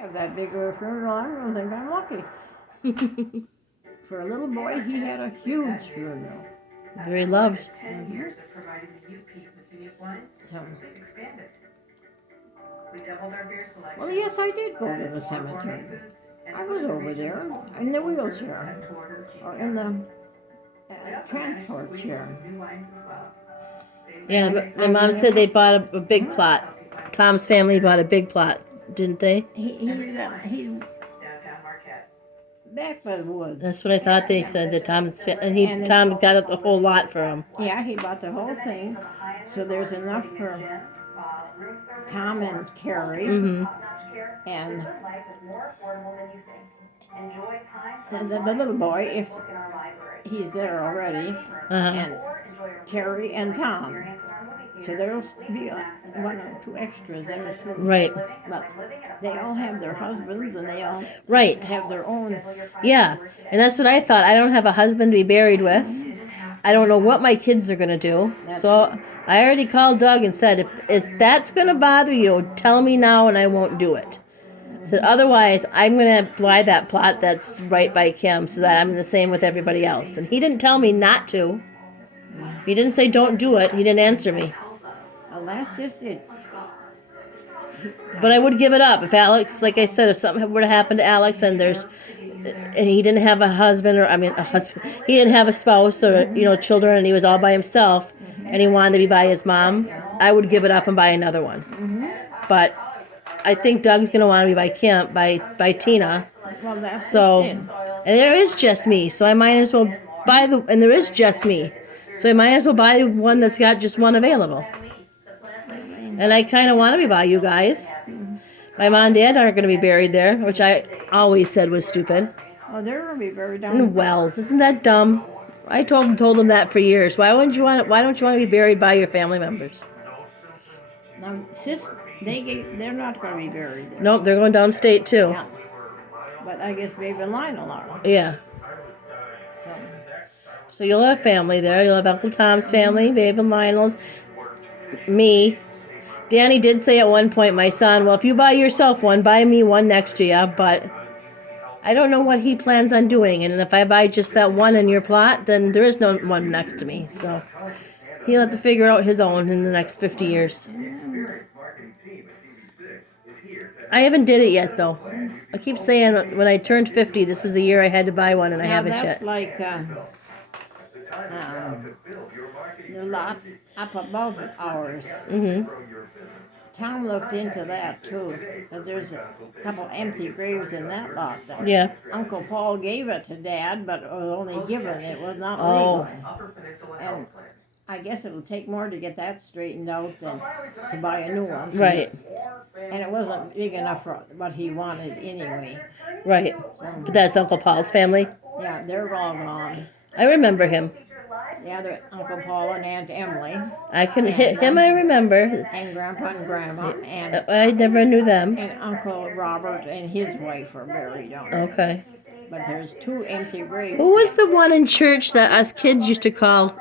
Have that big of a funeral, I don't think I'm lucky. For a little boy, he had a huge funeral. Very loved. So, well, yes, I did go to the cemetery. I was over there in the wheelchair, or in the transport chair. Yeah, but my mom said they bought a big plot. Tom's family bought a big plot, didn't they? He back by the woods. That's what I thought they said. That Tom got up the whole lot for him. Yeah, he bought the whole thing. So there's enough for Tom and Carrie, and the little boy, if he's there already, and Carrie and Tom. So there'll be one or two extras in between. Right. But they all have their husbands, and they all have their own. Yeah, and that's what I thought. I don't have a husband to be buried with. I don't know what my kids are going to do. So I already called Doug and said, if that's going to bother you, tell me now and I won't do it. I said, otherwise, I'm going to buy that plot that's right by Kim so that I'm the same with everybody else. And he didn't tell me not to. He didn't say don't do it. He didn't answer me. Well, that's just it. But I would give it up if Alex, like I said, if something were to happen to Alex and he didn't have a husband he didn't have a spouse or children, and he was all by himself, and he wanted to be by his mom, I would give it up and buy another one. But I think Doug's gonna want to be by Kim, by Tina. Well, that's so, and there is just me, so I might as well and there is just me, so I might as well buy one that's got just one available. And I kind of want to be by you guys. My mom and dad aren't going to be buried there, which I always said was stupid. Oh, they're going to be buried down in Wells. Isn't that dumb? I told them that for years. Why don't you want to be buried by your family members? Now, they're not going to be buried there. Nope, they're going downstate too. Yeah. But I guess Babe and Lionel are. Yeah. So you'll have family there. You'll have Uncle Tom's family, Babe and Lionel's, me. Danny did say at one point, my son, well, if you buy yourself one, buy me one next to you, but I don't know what he plans on doing, and if I buy just that one in your plot, then there is no one next to me, so he'll have to figure out his own in the next 50 years. I haven't did it yet, though. I keep saying when I turned 50, this was the year I had to buy one, and I haven't yet. That's like the lot up above ours. Tom looked into that too, because there's a couple empty graves in that lot there. Yeah. Uncle Paul gave it to Dad, but it was only given. It was not legal. And I guess it'll take more to get that straightened out than to buy a new one. Right. And it wasn't big enough for what he wanted anyway. Right. But that's Uncle Paul's family? Yeah, they're all gone. I remember him. Yeah, they're Uncle Paul and Aunt Emily. I can hit him, I remember. And Grandpa and Grandma. And I never knew them. And Uncle Robert and his wife are buried down there. Okay. But there's two empty graves. Who was the one in church that us kids used to call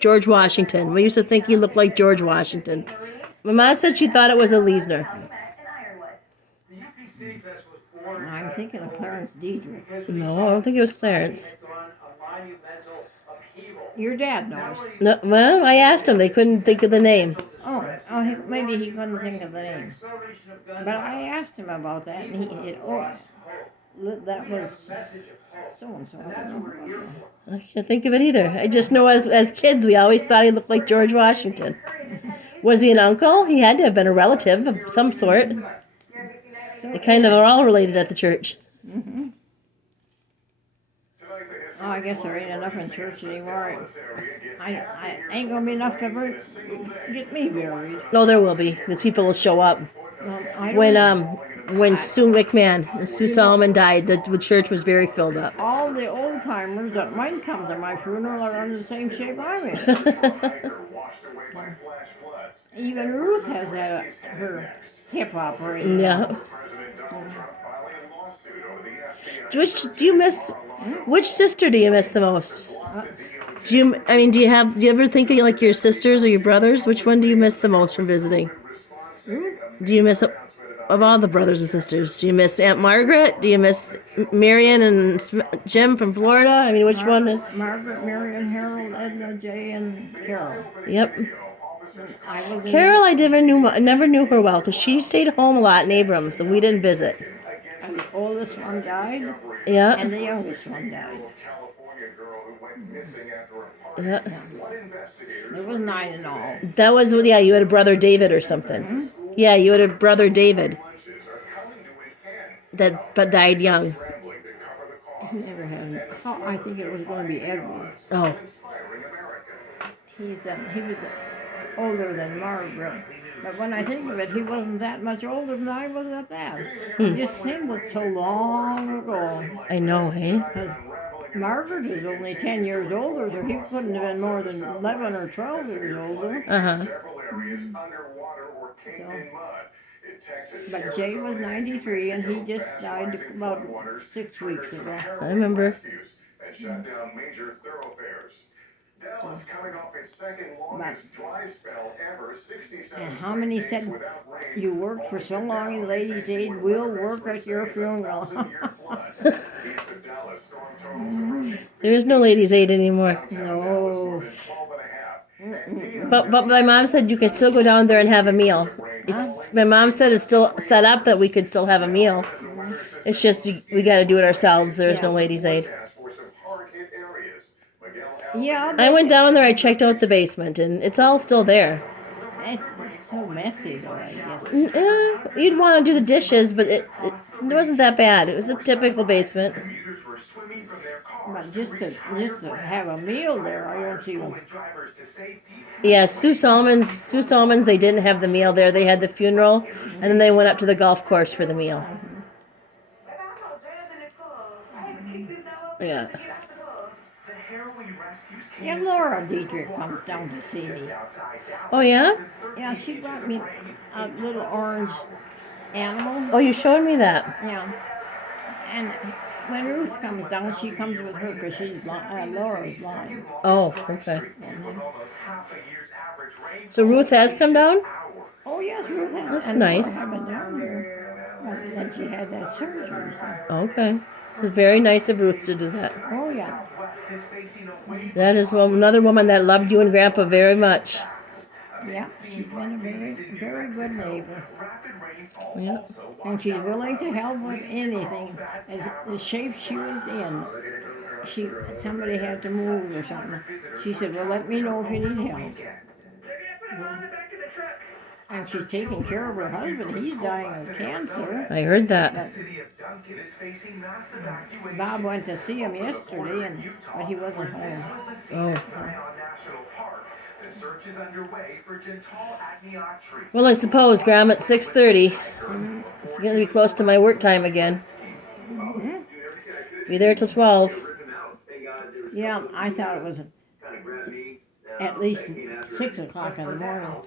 George Washington? We used to think he looked like George Washington. My mom said she thought it was a Leesner. I'm thinking of Clarence Diedrich. No, I don't think it was Clarence. Your dad knows. No, well, I asked him. They couldn't think of the name. Maybe he couldn't think of the name. But I asked him about that, and that was so-and-so. I can't think of it either. I just know as kids, we always thought he looked like George Washington. Was he an uncle? He had to have been a relative of some sort. They kind of are all related at the church. Mm-hmm. Oh, I guess there ain't enough in church anymore. I ain't gonna be enough to get me buried. No, there will be, because people will show up. When Sue McMahon and Sue Solomon died, the church was very filled up. All the old timers that might come to my funeral are in the same shape I'm in. Even Ruth has had her hip operated. Yeah. Which sister do you miss the most? Do you ever think of your sisters or your brothers? Which one do you miss the most from visiting? Ruth? Do you miss of all the brothers and sisters? Do you miss Aunt Margaret? Do you miss Marion and Jim from Florida? I mean, which one is? Margaret, Marion, Harold, Edna, Jay, and Carol. Yep. I was in Carol, I never knew her well because she stayed home a lot in Abrams and we didn't visit. and the oldest one died, Yeah. and the youngest one died. Yeah. There was 9 in all. That was, yeah, you had a brother David or something. Yeah, you had a brother David that but died young. He never had. Oh, I think it was going to be Edward. Oh. He was older than Margaret. But when I think of it, he wasn't that much older than I was at that. It just seemed like so long ago. I know, hey? Because Margaret is only 10 years older, so he couldn't have been more than 11 or 12 years older. Uh-huh. So, but Jay was 93, and he just died about 6 weeks ago. I remember. And how many said you worked for so long in Ladies' Aid, we'll work at your funeral? There is no Ladies' Aid anymore. No. But my mom said you could still go down there and have a meal. My mom said it's still set up that we could still have a meal. It's just we got to do it ourselves. There's no Ladies' Aid. Yeah. I went down there. I checked out the basement, and it's all still there. It's so messy, though, I guess. You'd want to do the dishes, but it wasn't that bad. It was a typical basement. But just to have a meal there, I don't see one. Yeah, Sue Solomons, they didn't have the meal there. They had the funeral, and then they went up to the golf course for the meal. Yeah. Yeah, Laura Dietrich comes down to see me. Oh, yeah? Yeah, she brought me a little orange animal. Oh, you showed me that. Yeah. And when Ruth comes down, she comes with her because she's Laura's blind. Oh, okay. So Ruth has come down? Oh, yes, Ruth has. That's and nice. Laura down here. And she had that surgery. So. Okay. It's very nice of Ruth to do that. Oh, yeah. That is another woman that loved you and Grandpa very much. Yeah, she's been a very, very good neighbor. Yeah. And she's willing to help with anything. As the shape she was in, somebody had to move or something. She said, well, let me know if you need help. And she's taking care of her husband. He's dying of cancer. I heard that. Bob went to see him yesterday, but he wasn't home. Oh. Well, I suppose, Graham, at 6:30. It's going to be close to my work time again. Be there till 12. Yeah, I thought it was at least 6 o'clock in the morning.